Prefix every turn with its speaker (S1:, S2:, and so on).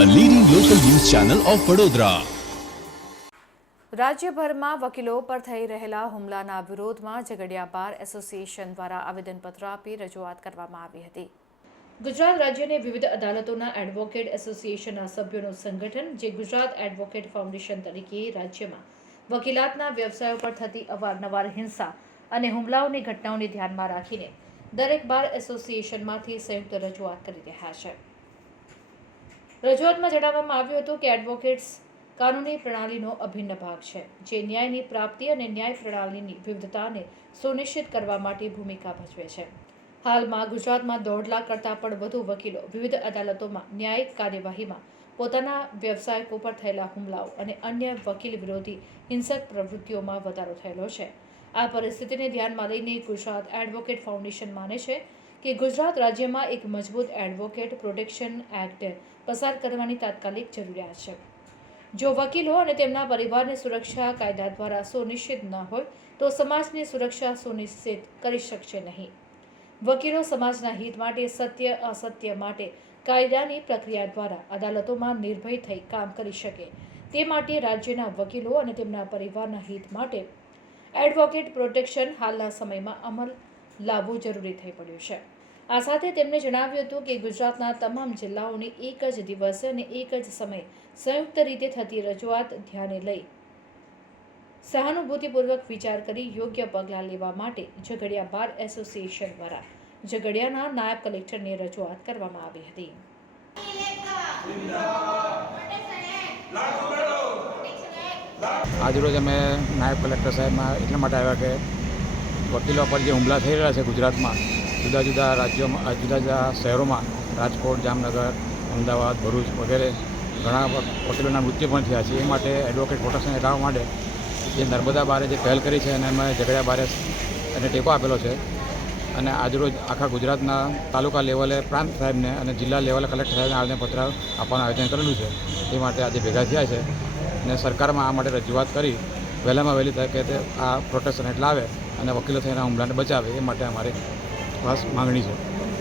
S1: Channel of Vadodara
S2: રાજ્યભરમાં વકીલો પર થઈ રહેલા હુમલાના વિરોધમાં ઝઘડિયા બાર એસોસિએશન દ્વારા આવેદનપત્ર આપી રજૂઆત કરવામાં આવી હતી. ગુજરાત રાજ્યની વિવિધ અદાલતોના એડવોકેટ એસોસિએશનના સભ્યોનું સંગઠન જે ગુજરાત એડવોકેટ ફાઉન્ડેશન તરીકે રાજ્યમાં વકીલાતના વ્યવસાયો પર થતી અવારનવાર હિંસા અને હુમલાઓની ઘટનાઓને ધ્યાનમાં રાખીને દરેક બાર એસોસિએશનમાંથી સંયુક્ત રજૂઆત કરી રહ્યા છે. રજૂઆતમાં જણાવવામાં આવ્યું હતું કે એડવોકેટ્સ કાનૂની પ્રણાલીનો અભિન્ન ભાગ છે, જે ન્યાયની પ્રાપ્તિ અને ન્યાય પ્રણાલીની વિવિધતાને સુનિશ્ચિત કરવા માટે ભૂમિકા ભજવે છે. હાલમાં ગુજરાતમાં દોઢ લાખ કરતાં પણ વધુ વકીલો વિવિધ અદાલતોમાં ન્યાયિક કાર્યવાહીમાં પોતાના વ્યવસાયકો પર થયેલા હુમલાઓ અને અન્ય વકીલ વિરોધી હિંસક પ્રવૃત્તિઓમાં વધારો થયેલો છે. આ પરિસ્થિતિને ધ્યાનમાં લઈને ગુજરાત એડવોકેટ ફાઉન્ડેશન માને છે કે ગુજરાત રાજ્યમાં એક મજબૂત એડવોકેટ પ્રોટેક્શન એક્ટ પસાર કરવાની તાત્કાલિક જરૂરિયાત છે. જો વકીલો અને તેમના પરિવારની સુરક્ષા કાયદા દ્વારા સુનિશ્ચિત ન હોય, તો સમાજની સુરક્ષા સુનિશ્ચિત કરી શકશે નહીં. વકીલો સમાજના હિત માટે, સત્ય, અસત્ય માટે કાયદાની પ્રક્રિયા દ્વારા અદાલતોમાં નિર્ભય થઈ કામ કરી શકે. તે માટે રાજ્યના વકીલો અને તેમના પરિવારના હિત માટે એડવોકેટ પ્રોટેક્શન હાલના સમયમાં અમલ લાવવું જરૂરી થઈ પડ્યું છે. આ સાથે તેમણે જણાવ્યું હતું કે ગુજરાતના તમામ જિલ્લાઓની એક જ દિવસે અને એક જ સમયે સંયુક્ત રીતે થતી રજૂઆત ધ્યાને લઈ સહાનુભૂતિપૂર્વક વિચાર કરી યોગ્ય પગલાં લેવા માટે ઝઘડિયા બાર એસોસિએશન દ્વારા ઝઘડિયાના નાયબ કલેક્ટરને રજૂઆત કરવામાં આવી હતી.
S3: આજરોજ અમે નાયબ કલેક્ટર સાહેબમાં એટલા માટે આવ્યા કે વકીલો પર જે હુમલા થઈ રહ્યા છે ગુજરાતમાં, જુદા જુદા રાજ્યોમાં જુદા જુદા શહેરોમાં, રાજકોટ, જામનગર, અમદાવાદ, ભરૂચ વગેરે ઘણા વકીલોના મૃત્યુ પણ થયા છે. એ માટે એડવોકેટ પ્રોટેક્શન એકાઉન્ટ માટે જે નર્મદા બારે જે પહેલ કરી છે અને એમાં ઝઘડા બારે એને ટેકો આપેલો છે અને આજરોજ આખા ગુજરાતના તાલુકા લેવલે, પ્રાંત સાહેબને અને જિલ્લા લેવલે કલેક્ટર સાહેબને આવેદનપત્ર આપવાનું આયોજન કરેલું છે. એ માટે આજે ભેગા થયા છે અને સરકારમાં આ માટે રજૂઆત કરી વહેલામાં વહેલી તકે તે આ પ્રોટેક્શન એટલે આવે અને વકીલો થઈને હુમલાને બચાવે એ માટે અમારી ખાસ માંગણી છે.